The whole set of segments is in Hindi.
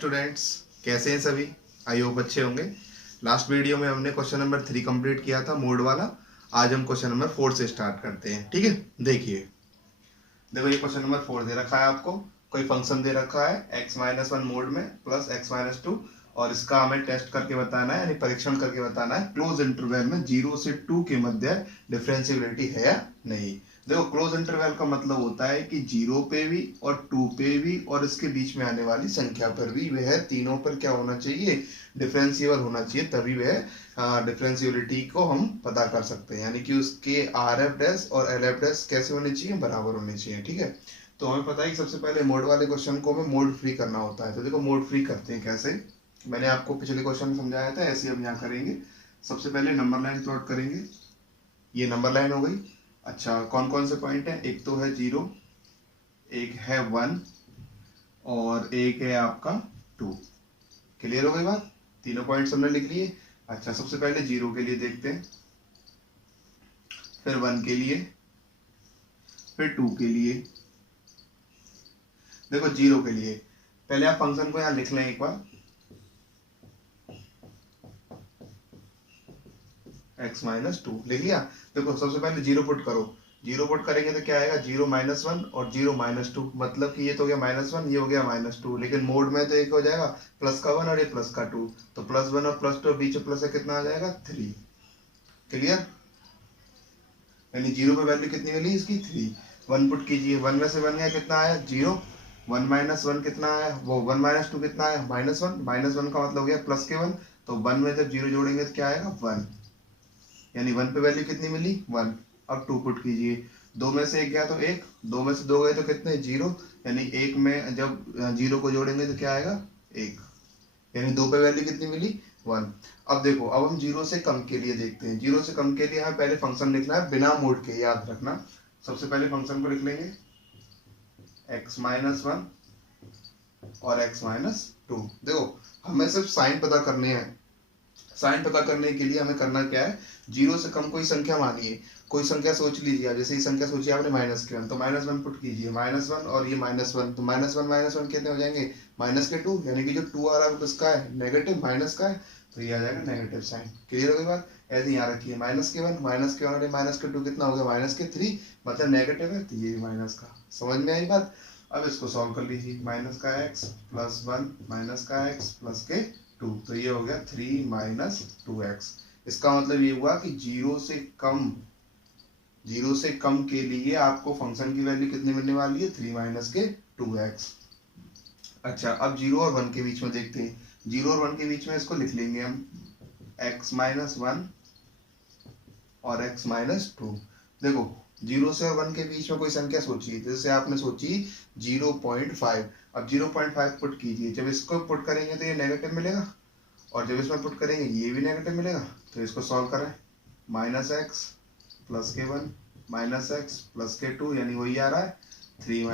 स्टूडेंट्स, कैसे हैं सभी। आई होप अच्छे होंगे। लास्ट वीडियो में हमने क्वेश्चन नंबर 3 कंप्लीट किया था, मोड वाला। आज हम क्वेश्चन नंबर 4 से स्टार्ट करते हैं, ठीक है। देखिए, देखो ये क्वेश्चन नंबर 4 दे रखा है आपको। कोई फंक्शन दे रखा है x-1 मोड में प्लस x-2, और इसका हमें टेस्ट करके बताना है, यानी परीक्षण करके बताना है क्लोज इंटरवल में 0 से 2 के मध्य डिफरेंशिएबिलिटी है या नहीं। देखो, क्लोज इंटरवल का मतलब होता है कि 0 पे भी और 2 पे भी और इसके बीच में आने वाली संख्या पर भी वह तीनों पर क्या होना चाहिए, डिफरेंशिएबल होना चाहिए, तभी वह डिफरेंशिएबिलिटी को हम पता कर सकते हैं। यानी कि उसके आर एफ डैश और एल एफ डैश कैसे होने चाहिए, बराबर होने चाहिए, ठीक है। तो हमें पता है कि सबसे पहले मोड वाले क्वेश्चन को हमें मोड फ्री करना होता है। तो देखो, मोड फ्री करते हैं कैसे, मैंने आपको पिछले क्वेश्चन में समझाया था, ऐसे हम यहाँ करेंगे। सबसे पहले नंबर लाइन प्लॉट करेंगे। ये नंबर लाइन हो गई। अच्छा, कौन कौन से पॉइंट है, एक तो है 0, एक है 1 और एक है आपका 2। क्लियर हो गई बात, तीनों पॉइंट्स हमने लिख लिए। अच्छा, सबसे पहले 0 के लिए देखते हैं, फिर 1 के लिए, फिर 2 के लिए। देखो, 0 के लिए पहले आप फंक्शन को यहाँ लिख लें एक बार, x-2 लिख लिया। देखो, सबसे पहले 0 पुट करो। 0 पुट करेंगे तो क्या आएगा, 0 -1 और 0 -2, मतलब कि ये तो हो गया -1, ये हो गया -2, लेकिन मोड में तो एक हो जाएगा प्लस का 1 और ये प्लस का 2, तो +1 और +2 बीच में प्लस है, कितना आ जाएगा 3। क्लियर, यानी 0 पे वैल्यू कितनी मिली इसकी 3। 1 पुट कीजिए, 1 में से 1 गया, कितना आया 0। 1 -1 कितना आया, वो 1 -2 कितना आया -1। -1 का मतलब हो गया प्लस के 1, तो 1 में जब 0 जोड़ेंगे तो क्या आएगा 1, यानी 1 पे वैल्यू कितनी मिली 1। अब 2 पुट कीजिए, 2 में से 1 गया तो 1, 2 में से 2 गए तो कितने 0, यानी 1 में जब 0 को जोड़ेंगे तो क्या आएगा 1, यानी 2 पे वैल्यू कितनी मिली 1। अब देखो, अब हम 0 से कम के लिए देखते हैं। 0 से कम के लिए हमें पहले फंक्शन लिखना है बिना मोड के, याद रखना। सबसे पहले फंक्शन को लिख लेंगे x-1 और x-2। देखो, हमें सिर्फ साइन पता करने हैं। साइन पता करने के लिए हमें करना क्या है, 0 से कम कोई संख्या मानिए, कोई संख्या सोच लीजिए आप। जैसे ही संख्या सोचिए आपने -1, तो -1 पुट कीजिए, -1 और ये -1, तो -1 कितने हो जाएंगे -2, यानी कि जो 2 आ रहा है वो किसका है, नेगेटिव, माइनस का है, तो ये आ जाएगा नेगेटिव साइन। क्लियर हो गई बात। ऐसे यहाँ रखिए -1 और -2 कितना हो गया -3, मतलब नेगेटिव है, तो ये भी माइनस का। समझ में आई बात। अब इसको सॉल्व कर लीजिए, -x + 1 -x + 2, तो ये हो गया 3 - 2x। इसका मतलब ये हुआ कि 0 से कम के लिए आपको फंक्शन की वैल्यू कितनी मिलने वाली है, 3 - 2x। अच्छा, अब 0 और 1 के बीच में देखते हैं। 0 और 1 के बीच में इसको लिख लेंगे हम x-1 और x-2। देखो, 0 से और 1 के बीच में कोई संख्या सोचिए, जैसे आपने सोची 0.5। अब 0.5 पुट कीजिए, जब इसको पुट करेंगे तो ये नेगेटिव मिलेगा, और जब इसमें पुट करेंगे ये भी नेगेटिव मिलेगा। तो इसको सॉल्व करें, -x + k1 -x + k2, यानी वही आ रहा है 3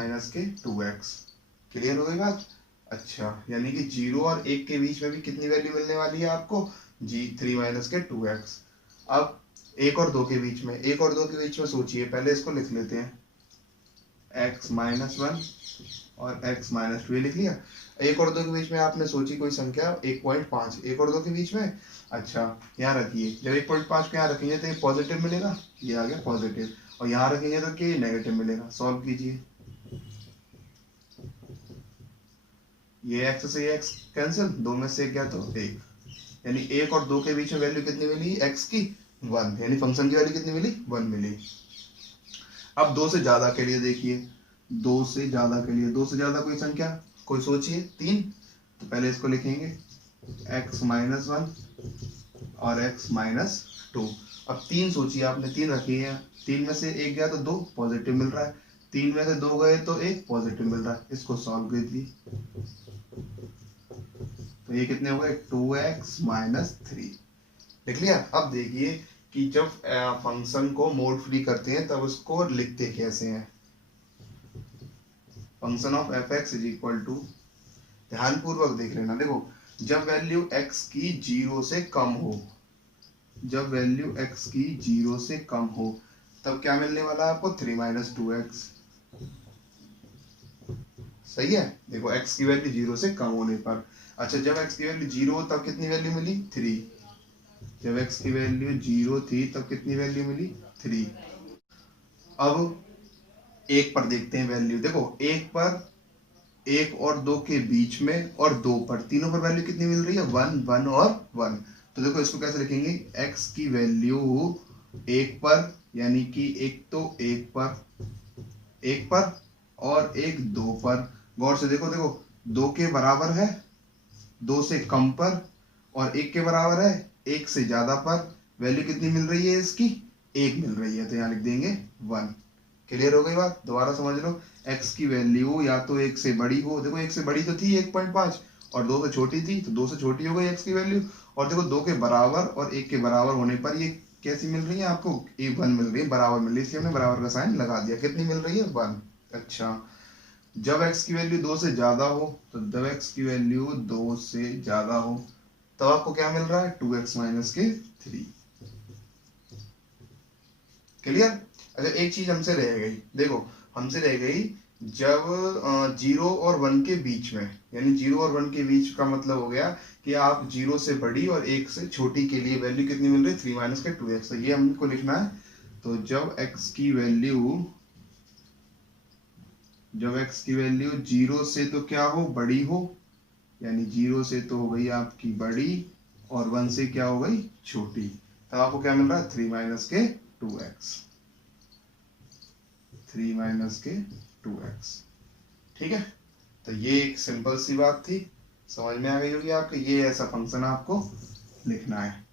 - 2x। क्लियर हो गई बात। अच्छा, यानी कि 0 और 1 के बीच में भी कितनी वैल्यू मिलने वाली है आपको, 3 - 2x। अब 1 और 2 के बीच में, 1 और 2 के बीच में सोचिए, पहले इसको लिख लेते हैं, x-1 और x-2, ये लिख लिया। 1 और 2 के बीच में आपने सोची कोई संख्या 1.5, 1 और 2 के बीच में। अच्छा, यहाँ रखिए, जब 1.5 को यहाँ रखेंगे तो ये पॉजिटिव मिलेगा, ये आ गया पॉजिटिव, और यहाँ रखेंगे तो क्या नेगेटिव मिलेगा। सॉल्व कीजिए, ये x से ये x कैंसिल, 2 में से 1 गया तो 1, यानी 1 और 2 के बीच में वैल्यू कितनी मिली x की 1, यानी फंक्शन की वैल्यू कितनी मिली 1 मिली। अब 2 से ज्यादा के लिए देखिए, 2 से ज्यादा के लिए, 2 से ज्यादा कोई संख्या कोई सोचिए, 3, तो पहले इसको लिखेंगे x-1 और x-2। अब 3 सोचिए आपने, 3 रखी है, 3 में से 1 गया तो 2 पॉजिटिव मिल रहा है, 3 में से 2 गए तो 1 पॉजिटिव मिल रहा है। इसको सॉल्व कीजिए, तो ये कितने हो गए 2x - 3। लिख लिया। अब देखिए कि जब फंक्शन को मोड फ्री करते हैं तब उसको लिखते कैसे हैं। फंक्शन ऑफ f(x) = ध्यानपूर्वक देख लेना। देखो, जब वैल्यू x की 0 से कम हो, जब वैल्यू x की 0 से कम हो, तब क्या मिलने वाला है आपको 3 - 2x। सही है। देखो x की वैल्यू 0 से कम होने पर, अच्छा जब x की वैल्यू 0 हो तब कितनी वैल्यू मिली 3, जब x की वैल्यू 0 थी तब कितनी वैल्यू मिली 3। अब एक पर देखते हैं वैल्यू, देखो एक पर, एक और दो के बीच में और दो पर, तीनों पर वैल्यू कितनी मिल रही है 1 1 और 1। तो देखो इसको कैसे लिखेंगे, x की वैल्यू एक पर यानी कि एक तो एक पर और एक दो पर, गौर से देखो, देखो दो के बराबर है दो से कम पर, और एक के बराबर है एक से ज्यादा पर, वैल्यू कितनी मिल रही है इसकी एक मिल रही है, तो यहाँ लिख देंगे 1। क्लियर हो गई बात, दोबारा समझ लो, x की वैल्यू या तो एक से बड़ी हो, देखो एक से बड़ी तो थी 1.5 और दो से छोटी थी तो दो से छोटी हो गई x की वैल्यू, और देखो दो के बराबर और एक के बराबर होने पर ये कैसी मिल रही है आपको, ये 1 मिल रही है, बराबर मिल रही है, इसलिए हमने बराबर का साइन लगा दिया। कितनी मिल रही है 1। अच्छा जब x की वैल्यू 2 से ज्यादा हो, तो जब x की वैल्यू 2 से ज्यादा हो तब आपको क्या मिल रहा है 2x माइनस के 3। क्लियर। अच्छा एक चीज हमसे रह गई, देखो हमसे रह गई जब 0 और 1 के बीच में, यानी 0 और 1 के बीच का मतलब हो गया कि आप 0 से बड़ी और 1 से छोटी के लिए वैल्यू कितनी मिल रही है 3 माइनस के 2x, तो ये हमको लिखना है। तो जब x की वैल्यू 0 से तो क्या हो बड़ी हो, यानी 0 से तो हो गई आपकी बड़ी और 1 से क्या हो गई छोटी, तब आपको क्या मिल रहा है 3 माइनस के 2x, 3 माइनस के 2x। ठीक है, तो ये एक सिंपल सी बात थी, समझ में आ गई होगी आपके, ये ऐसा फंक्शन आपको लिखना है।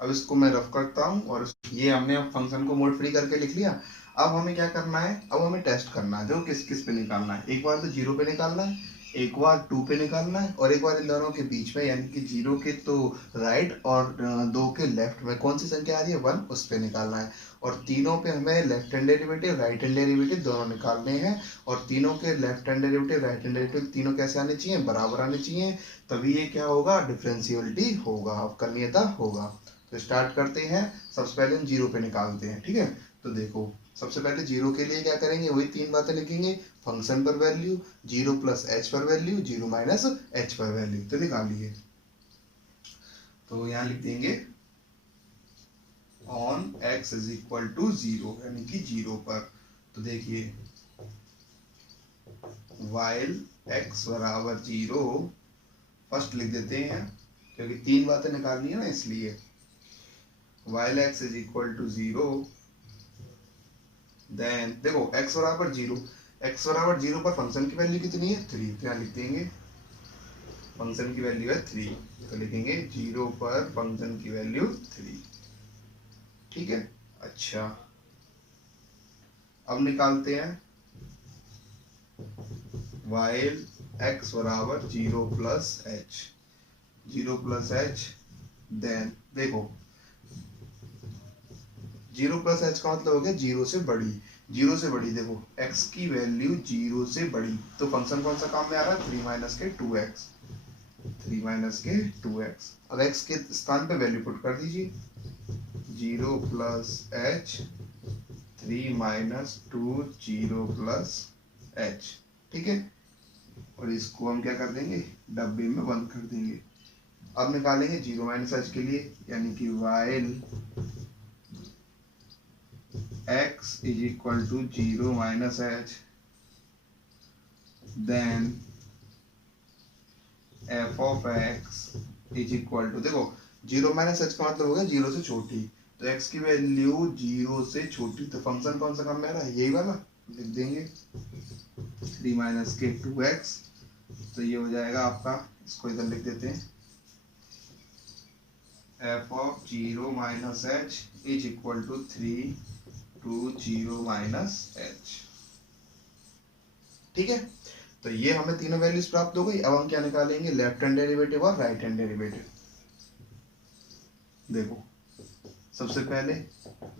अब इसको मैं रफ करता हूँ, और ये हमने अब फंक्शन को मोड फ्री करके लिख लिया। अब हमें क्या करना है, अब हमें टेस्ट करना है, देखो किस किस पे निकालना है, एक बार तो 0 पे निकालना है, एक बार 2 पे निकालना है, और एक बार इन दोनों के बीच में, यानी कि 0 के तो राइट और 2 के लेफ्ट में कौन सी संख्या आ रही है 1, उस पे निकालना है। और तीनों पे हमें left hand derivative right hand derivative दोनों निकालने हैं, और तीनों के left hand derivative right hand derivative तीनों कैसे आने चाहिए, बराबर आने चाहिए, तभी ये क्या होगा डिफरेंशियलिटी होगा, अवकलनीयता होगा। तो स्टार्ट करते हैं, सबसे पहले हम 0 पे निकालते हैं। ठीक है, तो देखो सबसे पहले 0 के लिए क्या करेंगे, वही तीन बातें लिखेंगे, फंक्शन पर वैल्यू, 0 प्लस एच पर वैल्यू, 0 माइनस एच पर वैल्यू, तो निकालिए। तो यहाँ लिख देंगे on x is equal to 0, यानी कि 0 पर। तो देखिए while x बराबर 0, फर्स्ट लिख देते हैं क्योंकि तीन बातें निकालनी है ना, इसलिए while x is equal to 0, then देखो x बराबर 0, x बराबर 0 पर फंक्शन की वैल्यू कितनी है 3, तो यहाँ लिख देंगे फंक्शन की वैल्यू है 3, तो लिखेंगे 0 पर फंक्शन की वैल्यू 3। ठीक है, अच्छा अब निकालते हैं while x बराबर 0 plus H, 0 plus H, then देखो 0 प्लस एच का मतलब हो गया 0 से बड़ी, 0 से बड़ी, देखो x की वैल्यू 0 से बड़ी, तो फंक्शन कौन सा काम में आ रहा है 3 माइनस के 2x, 3 माइनस के 2x। अब x के स्थान पे वैल्यू पुट कर दीजिए, 0 plus H, 3 minus 2, 0 plus H. ठीक है, और इसको हम क्या कर देंगे डब्बे में बंद कर देंगे। अब निकालेंगे 0 माइनस एच के लिए, यानी कि while x is equal to 0 minus H, then f of x is equal to, देखो 0 माइनस एच का मतलब हो गया 0 से छोटी, तो x की वैल्यू 0 से छोटी, तो फंक्शन कौन सा काम में आ रहा है यही वाला, लिख देंगे 3 माइनस के 2x, तो ये हो जाएगा आपका, इसको इधर लिख देते हैं f of 0 minus H is equal to 3 to 0 minus H. ठीक है, तो ये हमें तीनों वैल्यूज प्राप्त हो गई। अब हम क्या निकालेंगे लेफ्ट हैंड डेरिवेटिव और राइट हैंड डेरिवेटिव। देखो सबसे पहले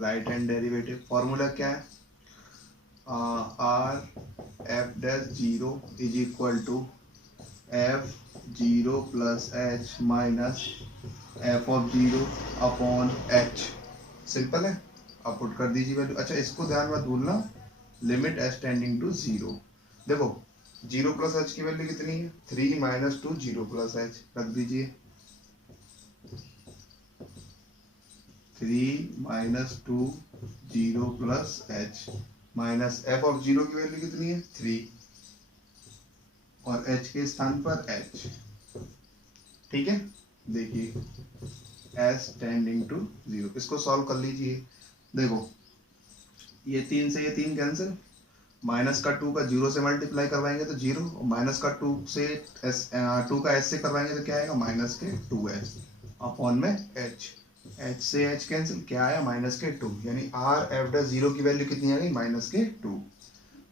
राइट हैंड डेरिवेटिव फॉर्मूला क्या है, R F dash 0 is equal to F 0 plus H minus F of 0 upon H, simple है, आप पुट कर दीजिए वैल्यू। अच्छा इसको ध्यान मत भूलना, लिमिट एस टेंडिंग टू 0, देखो जीरो प्लस एच की वैल्यू कितनी है 3 माइनस 2 जीरो प्लस एच रख दीजिए 3 minus 2 zero plus H minus F of zero की वैल्यू कितनी है 3 और एच के स्थान पर एच। ठीक है, देखिए एस टेंडिंग टू जीरो, इसको सॉल्व कर लीजिए। देखो ये 3 से ये 3 कैंसिल, माइनस का 2 का जीरो से मल्टीप्लाई करवाएंगे तो जीरो, और माइनस का 2 से एस 2 का एस से करवाएंगे तो क्या आएगा माइनस के 2h अपॉन में एच, एच से एच कैंसिल, क्या आया माइनस के 2, यानी आर एफ डैश जीरो की वैल्यू कितनी आ गई माइनस के 2।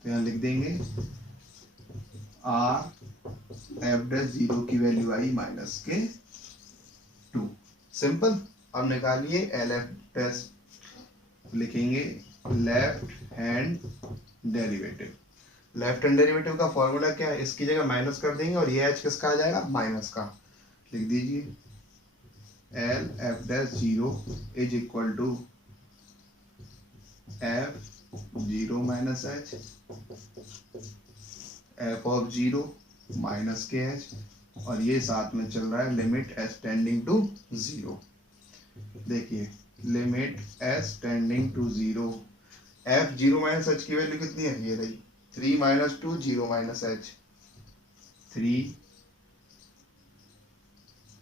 तो यहाँ लिख देंगे आर एफ डैश जीरो की वैल्यू आई माइनस के 2। सिंपल। अब निकालिए एल एफ डैश, लिखेंगे left hand derivative. Left hand derivative का फॉर्मूला क्या है, इसकी जगह माइनस कर देंगे और ये एच किसका आ जाएगा माइनस का, लिख दीजिए L F dash zero is equal to F zero minus H, F of zero minus के एच, और ये साथ में चल रहा है limit S tending to zero. देखिए limit S tending to zero, F zero minus H की वैल्यू कितनी है, ये रही 3 minus 2 zero minus H, 3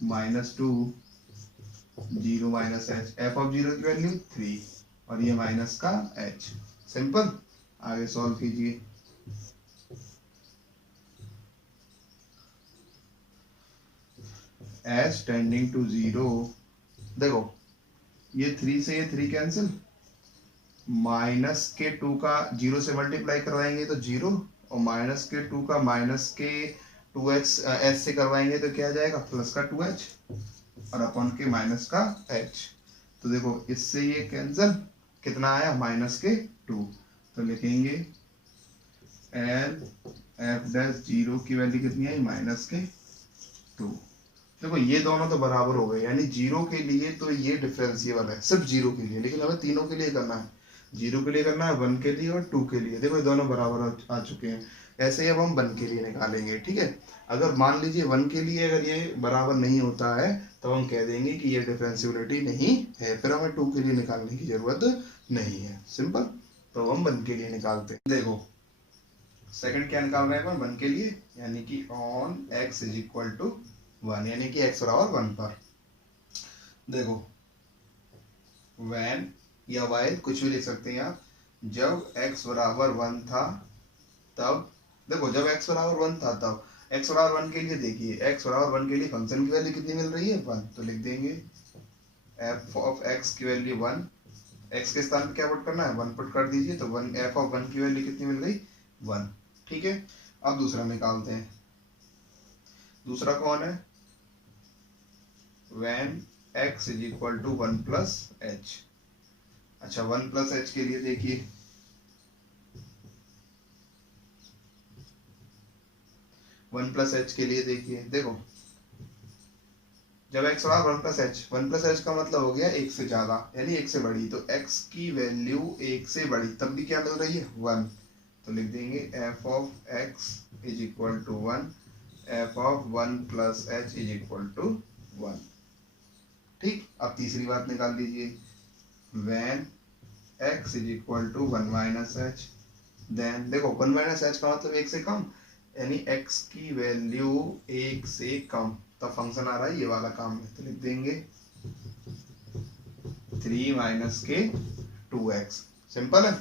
minus 2 zero minus H, F of zero की वैल्यू 3 और ये माइनस का एच। सिंपल। आगे सॉल्व कीजिए। एच टेंडिंग टू जीरो, देखो ये 3 से ये 3 कैंसिल, माइनस के 2 का जीरो से मल्टीप्लाई करवाएंगे तो जीरो, और माइनस के 2 का माइनस के 2h एच से करवाएंगे तो क्या आ जाएगा प्लस का 2h और अपॉन के माइनस का h। तो देखो इससे ये कैंसिल, कितना आया माइनस के 2। तो लिखेंगे एल एफ डैश जीरो की वैल्यू कितनी आई माइनस के 2। देखो ये दोनों तो बराबर हो गए, यानी जीरो के लिए तो ये डिफरेंशिएबल है सिर्फ जीरो के लिए, लेकिन हमें तीनों के लिए करना है, जीरो के लिए करना है, 1 के लिए और 2 के लिए। देखो ये दोनों बराबर आ चुके हैं। ऐसे ही अब हम 1 के लिए निकालेंगे। ठीक है, अगर मान लीजिए 1 के लिए अगर ये बराबर नहीं होता है तो हम कह देंगे कि ये डिफरेंशिएबिलिटी नहीं है, फिर हमें 2 के लिए निकालने की जरूरत नहीं है। सिंपल। तो हम 1 के लिए निकालते हैं। देखो सेकंड क्या निकाल रहे हैं अपन 1 के लिए, यानी कि on x is equal to 1, यानी कि x बराबर 1 पर। देखो when या while कुछ भी लिख सकते हैं आप, जब x बराबर 1 था तब, देखो जब x बराबर 1 था तब, x बराबर 1 के लिए देखिए, x बराबर 1 के लिए फंक्शन की वैल्यू कितनी मिल रही है 1, तो लिख देंगे f ऑफ x की वैल्यू 1, x के स्थान पे क्या पुट करना है 1 पुट कर दीजिए, तो 1 f ऑफ 1 की वैल्यू कितनी मिल गई 1। ठीक है, अब दूसरा निकालते हैं। दूसरा कौन है, when x is equal to 1 plus H. अच्छा 1 प्लस एच के लिए देखिए, वन प्लस एच के लिए देखिए, देखो जब x बराबर 1 प्लस एच, 1 प्लस एच का मतलब हो गया 1 से ज्यादा यानी 1 से बड़ी, तो x की वैल्यू 1 से बड़ी तब भी क्या मिल रही है 1, तो लिख देंगे f of x is equal to 1, f of 1 plus H is equal to 1। ठीक, अब तीसरी बात निकाल लीजिए, when x is equal to 1 minus H, then देखो 1 माइनस एच का मतलब 1 से कम, यानी x की वैल्यू 1 से कम, तब फंक्शन आ रहा है ये वाला काम है, तो लिख देंगे 3 माइनस के 2x। सिंपल है।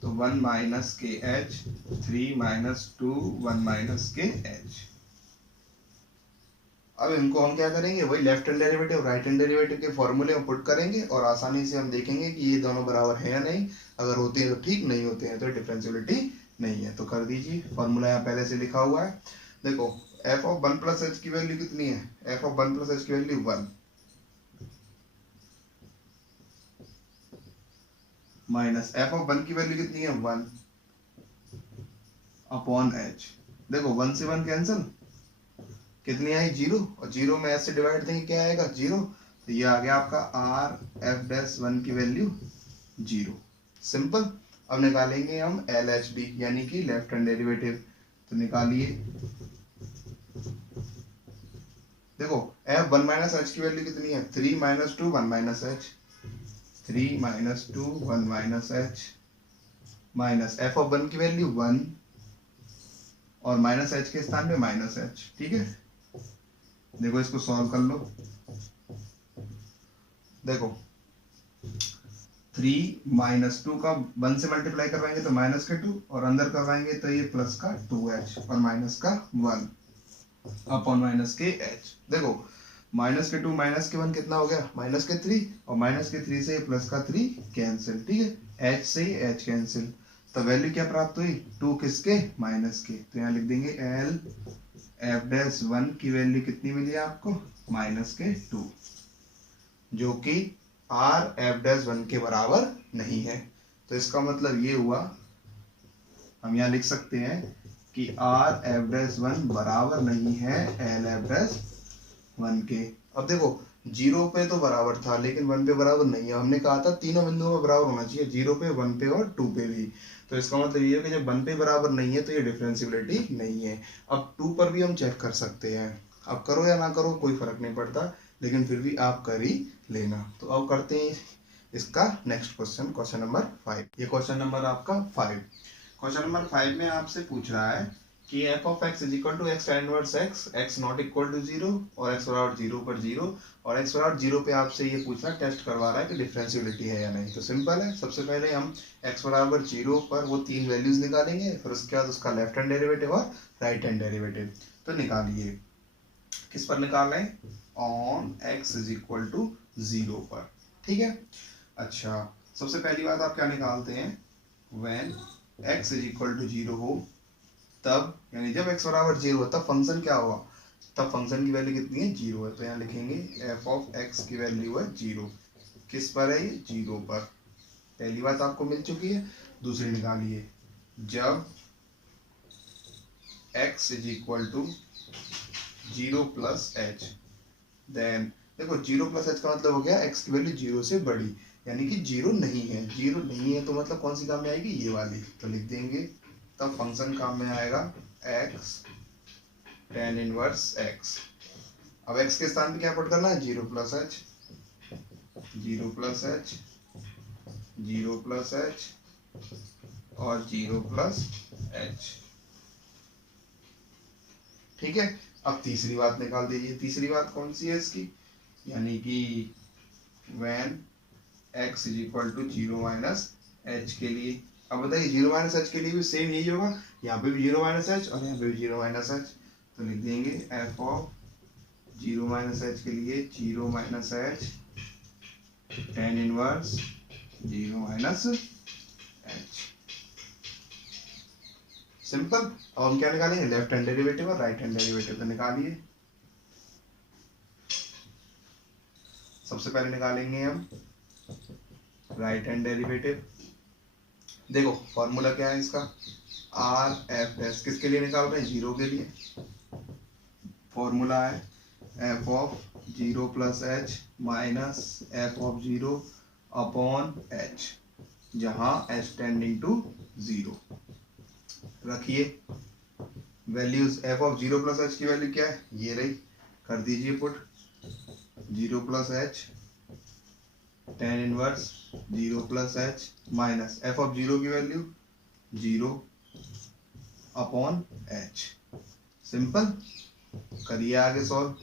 तो 1 माइनस के h, 3 माइनस 2, 1 माइनस के h। अब इनको हम क्या करेंगे, वही left hand derivative right hand derivative के फॉर्मूले में पुट करेंगे और आसानी से हम देखेंगे कि ये दोनों बराबर है या नहीं। अगर होते हैं तो ठीक, नहीं होते हैं तो डिफरेंशिएबिलिटी नहीं है। तो कर दीजिए, फॉर्मूला यहाँ पहले से लिखा हुआ है। देखो f ऑफ 1 प्लस एच की वैल्यू कितनी है, f ऑफ 1 प्लस एच की वैल्यू 1 माइनस f ऑफ 1 की वैल्यू कितनी है 1 अपॉन h। देखो 1 से 1 कैंसिल, कितनी आई 0, और 0 में s से डिवाइड देंगे क्या आएगा 0, तो ये आ गया आपका r f डैश 1 की वैल्यू 0। सिंपल। अब निकालेंगे हम LHD यानी कि लेफ्ट हैंड डेरिवेटिव। तो निकालिए, देखो f 1 माइनस एच की वैल्यू कितनी है, 3 minus 2 1 minus H, 3 minus 2 1 minus H, minus f of 1 की वैल्यू 1 और माइनस एच के स्थान पे माइनस एच। ठीक है, देखो इसको सॉल्व कर लो। देखो 3 माइनस 2 का 1 से मल्टीप्लाई करवाएंगे तो माइनस के 2 और अंदर करवाएंगे तो ये प्लस का 2h और माइनस का 1 अपॉन माइनस के h। देखो माइनस के 2 माइनस के 1 कितना हो गया, माइनस के 3 और माइनस के 3 से प्लस का 3 कैंसिल। ठीक है, h से h कैंसिल, तो वैल्यू क्या प्राप्त हुई, 2 किसके, माइनस के। तो यहाँ लिख देंगे l f'1 की वैल्यू कितनी मिली आपको, माइनस के 2, जो कि r f'1 के बराबर नहीं है। तो इसका मतलब ये हुआ, हम यहाँ लिख सकते हैं कि r f'1 बराबर नहीं है l f'1 के। अब देखो 0 पे तो बराबर था लेकिन 1 पे बराबर नहीं है। हमने कहा था तीनों बिंदुओं पे बराबर होना चाहिए, 0 पे, 1 पे और 2 पे भी। तो इसका मतलब ये है कि जब 1 पे बराबर नहीं है तो ये डिफरेंशियबिलिटी नहीं है। अब 2 पर भी हम चेक कर सकते हैं, अब करो या ना करो कोई फर्क नहीं पड़ता, लेकिन फिर भी आप कर ही लेना। तो अब करते हैं इसका नेक्स्ट क्वेश्चन, क्वेश्चन नंबर 5। ये क्वेश्चन नंबर आपका 5। क्वेश्चन नंबर 5 में आपसे पूछ रहा है कि f of x is equal to x tan inverse x, x not equal to 0 और x बराबर 0 पर 0 और x बराबर 0 पे आपसे ये पूछना, टेस्ट करवा रहा है कि डिफरेंशियबिलिटी है या नहीं। तो सिंपल है, सबसे पहले हम x बराबर 0 पर वो तीन वैल्यूज निकालेंगे, फिर उसके बाद उसका लेफ्ट हैंड डेरिवेटिव और राइट हैंड डेरिवेटिव। तो निकालिए, किस पर निकाल रहे हैं, on x is equal to 0 पर। ठीक है, अच्छा सबसे पहली बात आप क्या निकालते हैं, when x is equal to 0 हो तब, यानी जब x बराबर 0 हो तब फंक्शन क्या हुआ, तब फंक्शन की वैल्यू कितनी है, 0 है। तो यहाँ लिखेंगे f ऑफ x की वैल्यू है 0। किस पर है ये, 0 पर। पहली बात आपको मिल चुकी है। दूसरी निकालिए, जब x is equal to 0 plus H, then देखो 0 प्लस एच का मतलब हो गया x की वैल्यू 0 से बड़ी, यानी कि 0 नहीं है। 0 नहीं है तो मतलब कौन सी काम में आएगी, ये वाली। तो लिख देंगे तब फंक्शन काम में आएगा x tan इनवर्स x। अब x के स्थान पे क्या पुट करना है, 0 plus H, 0 plus H, 0 plus H और 0 प्लस एच। ठीक है, अब तीसरी बात निकाल दीजिए। तीसरी बात कौन सी है इसकी, यानी कि when x is equal to 0 minus H के लिए। अब बताइए 0 माइनस एच के लिए भी सेम यही होगा, यहाँ पे भी 0 माइनस एच और यहाँ पे भी 0 माइनस एच। तो लिख देंगे f ऑफ 0 माइनस एच के लिए 0 minus H tan inverse 0 minus H. Simple. अब हम क्या निकालेंगे, लेफ्ट हैंड डेरिवेटिव और राइट हैंड डेरिवेटिव। तो निकालिए, सबसे पहले निकालेंगे हम राइट हैंड डेरिवेटिव। देखो फॉर्मूला क्या है इसका, आर एफ एस, किसके लिए निकाल रहे हैं, 0 के लिए। फॉर्मूला है F of 0 plus H minus F of 0 upon H, जहां एच टेंडिंग टू 0। रखिए values, F of 0 plus H की वैल्यू क्या है, ये रही, कर दीजिए put, 0 plus H tan inverse 0 plus H minus F of 0 की वैल्यू 0 अपॉन एच। सिंपल, करिए आगे सॉल्व।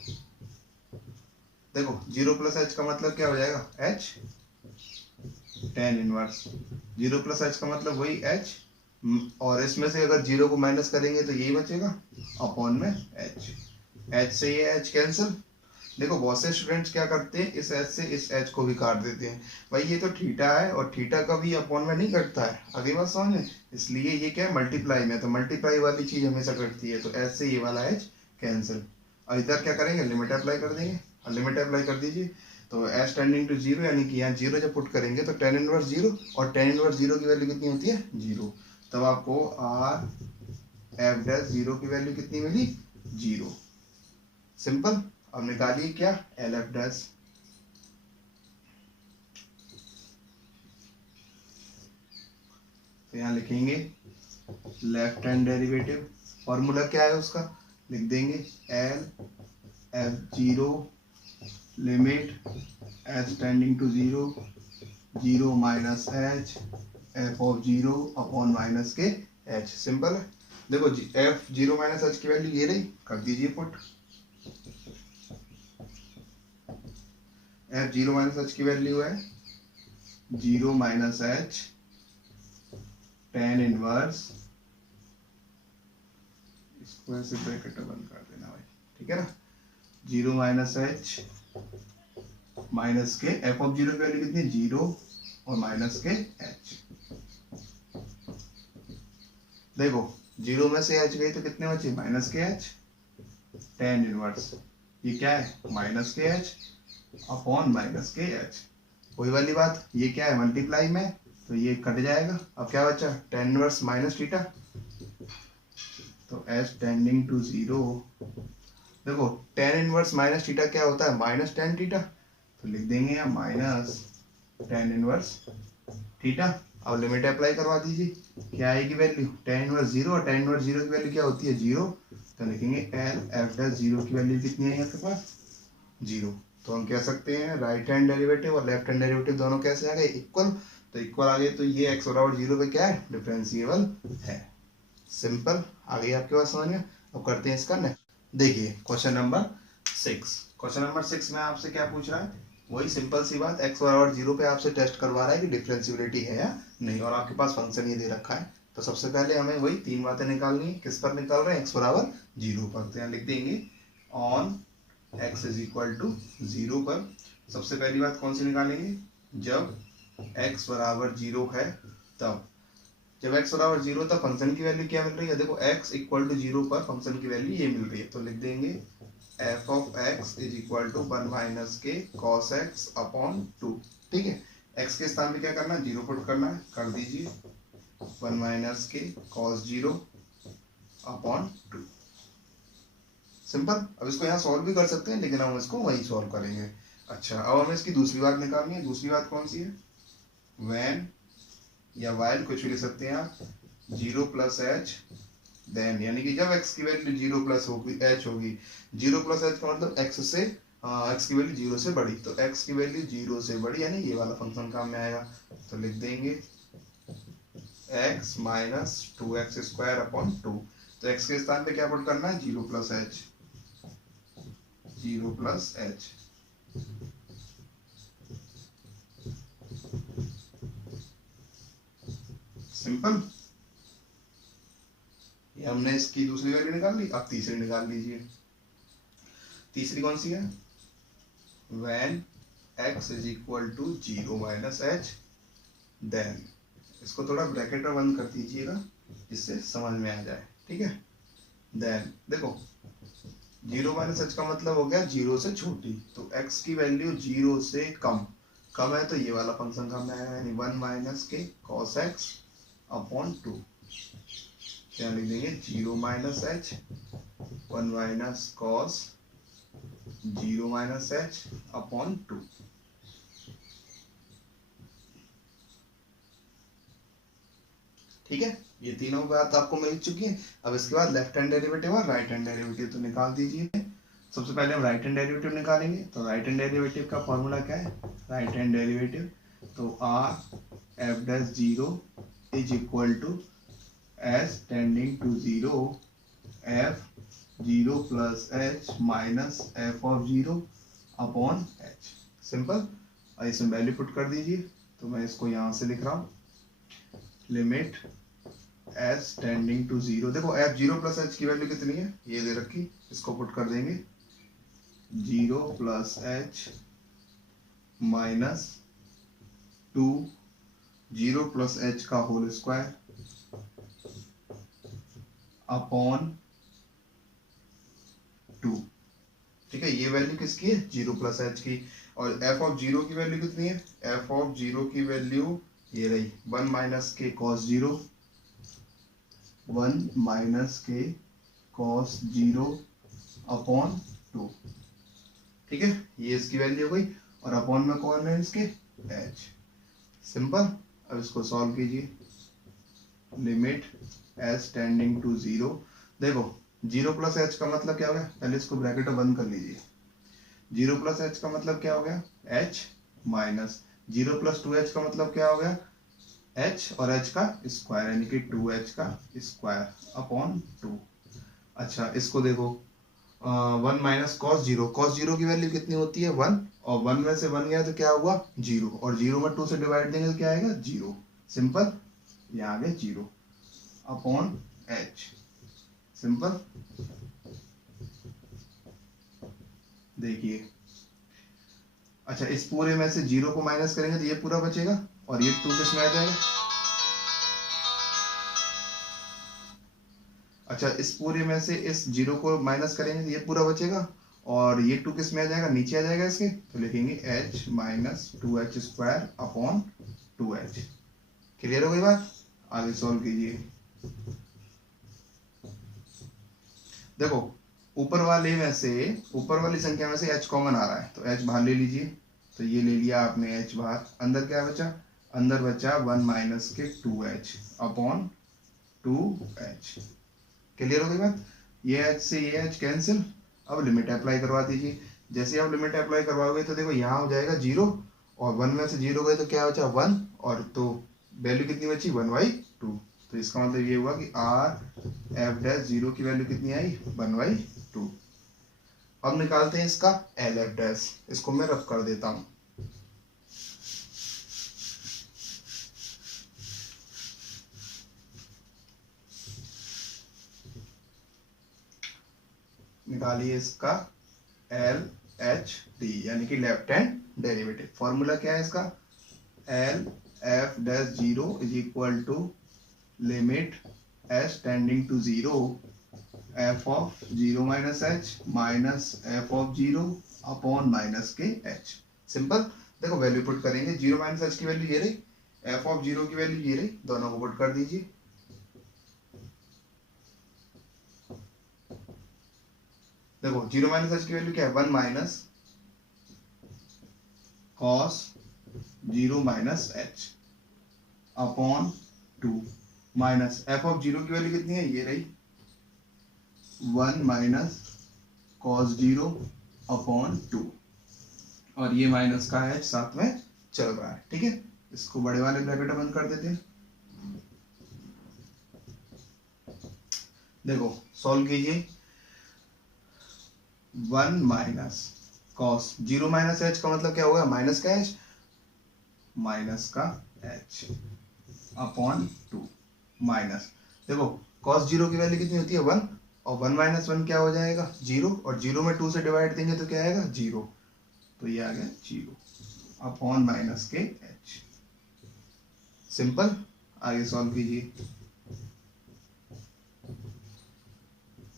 देखो 0 प्लस एच का मतलब क्या हो जाएगा, H tan inverse 0 plus H का मतलब वही एच, और इसमें से अगर 0 को माइनस करेंगे तो यही बचेगा अपॉन में एच। एच से ये एच कैंसिल। देखो बहुत से स्टूडेंट्स क्या करते हैं, इस एच से इस एच को भी काट देते हैं। भाई ये तो थीटा है और थीटा कभी अपॉन में नहीं कटता है, अगली बात समझ में, इसलिए ये क्या है, मल्टीप्लाई में, तो मल्टीप्लाई वाली चीज हमेशा कटती है। तो एच से ये वाला एच कैंसिल, और इधर क्या करेंगे, लिमिट अप्लाई कर देंगे, और लिमिट अप्लाई कर दीजिए। तो एच टेंडिंग टू 0, यानी कि यहाँ 0 जब पुट करेंगे तो tan इनवर्स 0, और tan इनवर्स 0 की वैल्यू कितनी होती है, 0। तब आपको आर एफ डैश 0 की वैल्यू कितनी मिली, 0। सिंपल। अब निकालिए क्या, एल एफ डैश। यहाँ लिखेंगे लेफ्ट हैंड डेरिवेटिव, फॉर्मूला क्या है उसका, लिख देंगे L F zero limit H tending to zero, zero minus H F of zero upon minus के एच। सिंपल है। देखो जी एफ जीरो माइनस एच की वैल्यू ये रही, कर दीजिए put. F zero minus H की वैल्यू है zero minus H tan inverse, इसको ऐसे ब्रैकेट बंद कर देना भाई, ठीक है ना, जीरो माइनस एच माइनस के एफ ऑफ जीरो की वैल्यू कितनी है, जीरो और माइनस के एच। देखो जीरो में से एच गई तो कितने बचे, माइनस के एच, टेन इनवर्स ये क्या है माइनस के एच अपॉन माइनस के एच। वही वाली बात, ये क्या है मल्टीप्लाई में, तो ये कट जाएगा। अब क्या बचा, टेन इनवर्स माइनस थीटा, तो एच टेंडिंग टू जीरो। देखो टेन इनवर्स माइनस थीटा क्या होता है, माइनस टेन थीटा, तो लिख देंगे यहाँ माइनस टेन इनवर्स थीटा। अब लिमिट अप्लाई करवा दीजिए, क्या आएगी वैल्यू, टेन इनवर्स जीरो, और टेन इनवर्स जीरो की वैल्यू क्या होती है, जीरो, तो लिखेंगे एल एफ डैश जीरो की वैल्यू कितनी है आपके पास, जीरो। तो हम कह सकते हैं राइट हैंड डेरिवेटिव और लेफ्ट हैंड डेरिवेटिव दोनों कैसे आ गए, इक्वल। तो इक्वल आ गए तो ये एक्स बराबर जीरो पे क्या है, डिफरेंशिएबल है। सिंपल, आ गई आपके पास समझ में। अब करते हैं इसका नेक्स्ट। देखिए क्वेश्चन नंबर 6। क्वेश्चन नंबर 6 में आपसे क्या पूछ रहा है, वही सिंपल सी बात, एक्स बराबर जीरो पे आपसे टेस्ट करवा रहा है कि डिफरेंशिएबिलिटी है या नहीं, और आपके पास फंक्शन ये दे रखा है। तो सबसे पहले हमें वही तीन बातें निकालनी है। किस पर निकाल रहे हैं, एक्स बराबर जीरो पर। तो यहाँ लिख देंगे on X is equal to zero पर। सबसे पहली बात कौन सी निकालेंगे, जब एक्स बराबर जीरो है तब, जब x बराबर जीरो तब फंक्शन की वैल्यू क्या मिल रही है, देखो x इक्वल टू जीरो पर फंक्शन की वैल्यू ये मिल रही है। तो लिख देंगे f of x is equal to one minus के कॉस x अपॉन टू। ठीक है, x के स्थान पे क्या करना है, जीरो पुट करना है, कर दीजिए वन माइनस के cos zero upon two. Simple. अब इसको यहाँ सॉल्व भी कर सकते हैं, लेकिन हम इसको वही सॉल्व करेंगे। अच्छा, अब हमें इसकी दूसरी बात निकालनी है। दूसरी बात कौन सी है, व्हेन या वाइल कुछ भी ले सकते हैं आप, जीरो प्लस एच देन, यानी कि जब x की वैल्यू जीरो प्लस होगी एच होगी, जीरो प्लस एच का मतलब x से x की वैल्यू जीरो से बड़ी, तो x की वैल्यू जीरो से बड़ी यानी ये वाला फंक्शन काम में आएगा। तो लिख देंगे x minus two x square upon to. तो x के स्थान पे क्या पुट करना है, zero plus H, zero plus H. Simple, ये हमने इसकी दूसरी वैल्यू निकाल ली। अब तीसरी निकाल लीजिए। तीसरी कौन सी है, when x is equal to zero minus H then, इसको थोड़ा ब्रैकेट में बंद कर दीजिएगा जिससे समझ में आ जाए। ठीक है, देन देखो जीरो माइनस एच का मतलब हो गया जीरो से छोटी, तो x की वैल्यू जीरो से कम, कम है तो ये वाला फंक्शन काम में आएगा, यानी वन माइनस के कॉस एक्स अपॉन टू। क्या लिख देंगे, zero minus H one minus cos zero minus H upon two. ठीक है, ये तीनों बात आपको मिल चुकी है। अब इसके बाद लेफ्ट हैंड डेरिवेटिव और राइट हैंड डेरिवेटिव तो निकाल दीजिए। सबसे पहले हम राइट हैंड डेरिवेटिव निकालेंगे। तो राइट हैंड डेरिवेटिव का फॉर्मूला क्या है, राइट हैंड डेरिवेटिव तो R F dash zero is equal to H tending to zero F zero plus H minus F of zero upon H. Simple. और इसमें वैल्यू पुट कर दीजिए। तो मैं इसको यहाँ से लिख रहा हूँ, limit H tending to zero. देखो एफ जीरो प्लस एच की वैल्यू कितनी है, ये दे रखी, इसको पुट कर देंगे zero plus H minus two, zero plus H का होल स्क्वायर अपॉन टू। ठीक है, ये वैल्यू किसकी है, जीरो प्लस एच की। और एफ ऑफ जीरो की वैल्यू कितनी है, एफ ऑफ जीरो की वैल्यू ये रही वन माइनस के कॉस जीरो, वन माइनस के कॉस जीरो अपॉन टू। ठीक है, ये इसकी वैल्यू हो गई, और अपॉन में कौन है इसके, एच। सिंपल। अब इसको सॉल्व कीजिए। Limit H tending to zero. देखो 0 प्लस एच का मतलब क्या हो गया, पहले इसको ब्रैकेट में बंद कर लीजिए। 0 प्लस एच का मतलब क्या हो गया, एच माइनस 0 प्लस 2h का मतलब क्या हो गया, h और h का स्क्वायर यानी कि 2h का स्क्वायर अपॉन 2। अच्छा इसको देखो 1 minus cos zero, cos zero की वैल्यू कितनी होती है 1, और 1 में से 1 गया तो क्या हुआ 0, और 0 में 2 से डिवाइड देंगे तो क्या आएगा 0। सिंपल, यहाँ आ गया 0 अपॉन h। सिंपल, देखिए अच्छा इस पूरे में से 0 को माइनस करेंगे तो ये पूरा बचेगा, और ये 2 किस में आ जाएगा। अच्छा इस पूरे में से इस 0 को माइनस करेंगे तो ये पूरा बचेगा, और ये 2 किस में आ जाएगा, नीचे आ जाएगा इसके, तो लिखेंगे h minus 2h square upon 2h। Clear हो गई बात, आगे सॉल्व कीजिए। देखो ऊपर वाले में से, ऊपर वाली संख्या में से h कॉमन आ रहा है तो h बाहर ले लीजिए, तो ये ले लिया आपने h बाहर, अंदर क्या बचा, अंदर बचा 1 माइनस के 2h अपॉन 2h। क्लियर हो गई बात, ये h से ये h कैंसिल। अब लिमिट अप्लाई करवा दीजिए, जैसे आप लिमिट अप्लाई करवाओगे तो देखो यहाँ हो जाएगा 0, और 1 में से 0 गए तो क्या बचा 1, और तो वैल्यू कितनी बची 1/2। तो इसका मतलब ये हुआ कि r f डैश 0 की वैल्यू कितनी आई 1/2। अब निकालते हैं इसका l f डैश, इसको मैं रफ कर देता हूं। निकालिए इसका एल एच डी यानी कि लेफ्ट हैंड डेरिवेटिव। फॉर्मूला क्या है इसका, L F dash 0 is equal to limit H tending to 0 F of 0 minus H minus F of 0 upon minus के एच। सिंपल, देखो वैल्यू पुट करेंगे, 0 माइनस एच की वैल्यू ये रही, एफ ऑफ 0 की वैल्यू ये रही, दोनों को पुट कर दीजिए। देखो 0 माइनस एच की वैल्यू क्या है 1 minus cos 0 minus H upon 2 minus F of 0 की वैल्यू कितनी है, ये रही 1 माइनस कॉस 0 अपॉन 2, और ये माइनस का है साथ में चल रहा है। ठीक है, इसको बड़े वाले ब्रैकेट बंद कर देते हैं। देखो सॉल्व कीजिए, 1 माइनस कॉस 0 माइनस एच का मतलब क्या होगा, माइनस का एच, माइनस का एच अपॉन 2 माइनस, देखो कॉस 0 की वैल्यू कितनी होती है 1, और 1 माइनस 1 क्या हो जाएगा 0, और 0 में 2 से डिवाइड देंगे तो क्या आएगा 0, तो ये आ गया 0 अपॉन माइनस के एच। सिंपल, आगे सॉल्व कीजिए।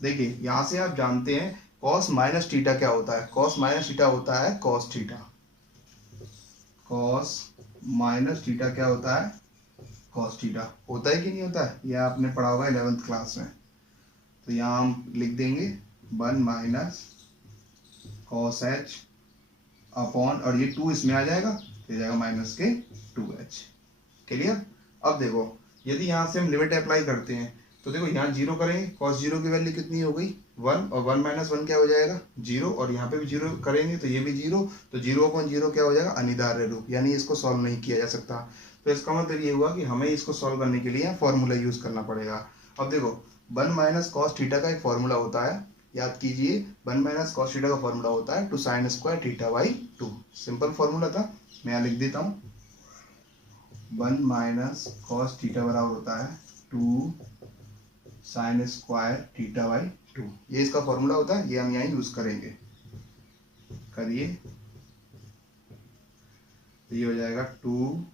देखिए यहां से आप जानते हैं कॉस माइनस थीटा क्या होता है, कॉस माइनस थीटा होता है cos theta. Cos minus theta क्या होता है, कॉस थीटा होता है कि नहीं होता है, यह आपने पढ़ा होगा 11th क्लास में। तो यहाँ हम लिख देंगे 1 माइनस कॉस एच अपॉन, और ये 2 इसमें आ जाएगा तो जाएगा माइनस के 2h। क्लियर, अब देखो यदि यहाँ से हम लिमिट अप्लाई करते हैं तो देखो यहाँ 0 करेंगे, कॉस 0 की वैल्यू कितनी हो गई 1, और 1 माइनस 1 क्या हो जाएगा 0, और यहाँ पे भी 0 करेंगे तो ये भी 0, तो 0 अपॉन 0 क्या हो जाएगा अनिवार्य रूप, यानी इसको सॉल्व नहीं किया जा सकता। तो इसका मतलब ये हुआ कि हमें इसको सॉल्व करने के लिए फॉर्मूला यूज करना पड़ेगा। अब देखो 1 माइनस कॉस थीटा का एक फॉर्मूला होता है, याद कीजिए 1 माइनस कॉस थीटा का फॉर्मूला होता है 2 sine square theta by 2। Simple formula था, मैं यहाँ लिख देता हूँ 1 माइनस कॉस थीटा बराबर होता है 2 साइन स्क्वायर थीटा बाई 2, ये इसका फॉर्मूला होता है, ये हम यहाँ यूज करेंगे। करिए, तो ये हो जाएगा 2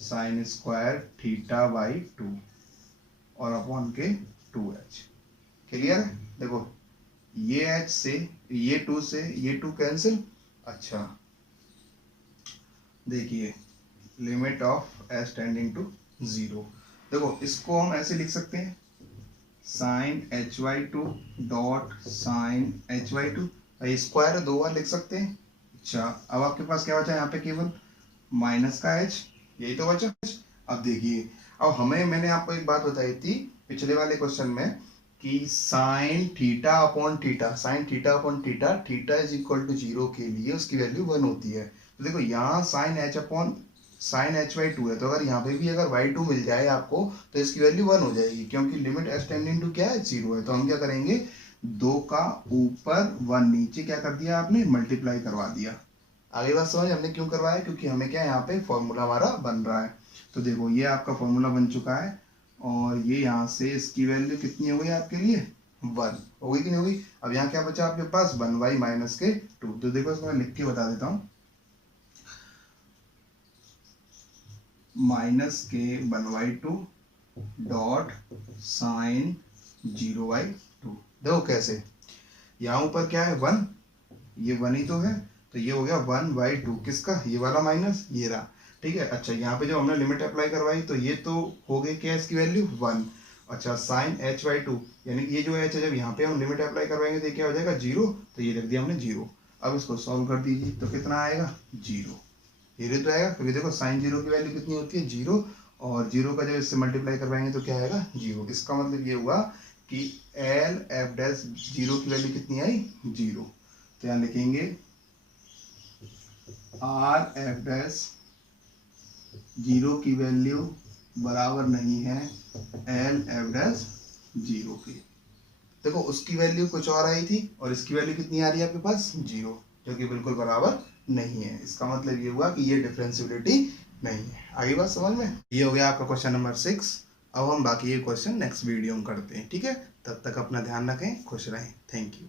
साइन स्क्वायर थीटा बाई 2 और अपॉन के 2h। क्लियर है, देखो ये h से ये 2 से ये 2 कैंसिल। अच्छा देखिए limit of H tending to 0, देखो इसको हम ऐसे लिख सकते हैं sine hy2 dot sine hy2, square 2 बार लिख सकते हैं। अच्छा अब आपके पास क्या बचा यहाँ पे, केवल माइनस का h, यही तो बचा। अब देखिए, अब हमें, मैंने आपको एक बात बताई थी पिछले वाले क्वेश्चन में कि sine theta upon theta, sine theta upon theta, theta is equal to 0 के लिए उसकी वैल्यू 1 होती है। तो देखो यहाँ sine H upon sine H by 2 है, तो अगर यहाँ पे भी अगर y2 मिल जाए आपको तो इसकी वैल्यू 1 हो जाएगी, क्योंकि लिमिट एच टेंडिंग टू क्या है, 0 है। तो हम क्या करेंगे, 2 का ऊपर 1 नीचे क्या कर दिया आपने, मल्टीप्लाई करवा दिया। आगे बात समझ, हमने क्यों करवाया, क्योंकि हमें क्या यहाँ पे फॉर्मूला हमारा बन रहा है। तो देखो ये आपका फॉर्मूला बन चुका है, और ये यहाँ से इसकी वैल्यू कितनी हो गई आपके लिए, 1 हो गई कि नहीं होगी। अब यहाँ क्या बचा आपके पास, 1y माइनस के 2। तो देखो इसको मैं लिख के बता देता हूँ, माइनस के 1y2 डॉट साइन 0y2। देखो कैसे, यहाँ ऊपर क्या है 1, ये 1 ही तो है, तो ये हो गया 1/2 किसका, ये वाला माइनस ये रहा, ठीक है। अच्छा यहाँ पे जब हमने लिमिट अप्लाई करवाई तो ये तो हो गई क्या, इसकी वैल्यू 1। अच्छा साइन h/2 यानी ये जो h है, जब यहाँ पे हम लिमिट अप्लाई करवाएंगे तो क्या हो जाएगा 0, तो ये लिख दिया हमने 0। अब इसको सॉल्व कर दीजिए तो कितना आएगा, 0। ये तो आएगा, क्योंकि देखो साइन 0 की वैल्यू कितनी होती है, 0, और 0 का जब इससे मल्टीप्लाई करवाएंगे तो क्या आएगा, 0। इसका मतलब ये हुआ कि एल एफ डैश 0 की वैल्यू कितनी आई, 0। तो यहाँ लिखेंगे आर एफ डैश 0 की वैल्यू बराबर नहीं है एल एफ डैश 0 की। देखो उसकी वैल्यू कुछ और आई थी और इसकी वैल्यू कितनी आ रही है आपके पास, 0, जो कि बिल्कुल बराबर नहीं है। इसका मतलब ये हुआ कि ये डिफरेंशियबिलिटी नहीं है। आगे बात समझ में, ये हो गया आपका क्वेश्चन नंबर 6। अब हम बाकी ये क्वेश्चन नेक्स्ट वीडियो में करते हैं, ठीक है। तब तक अपना ध्यान रखें, खुश रहें, थैंक यू।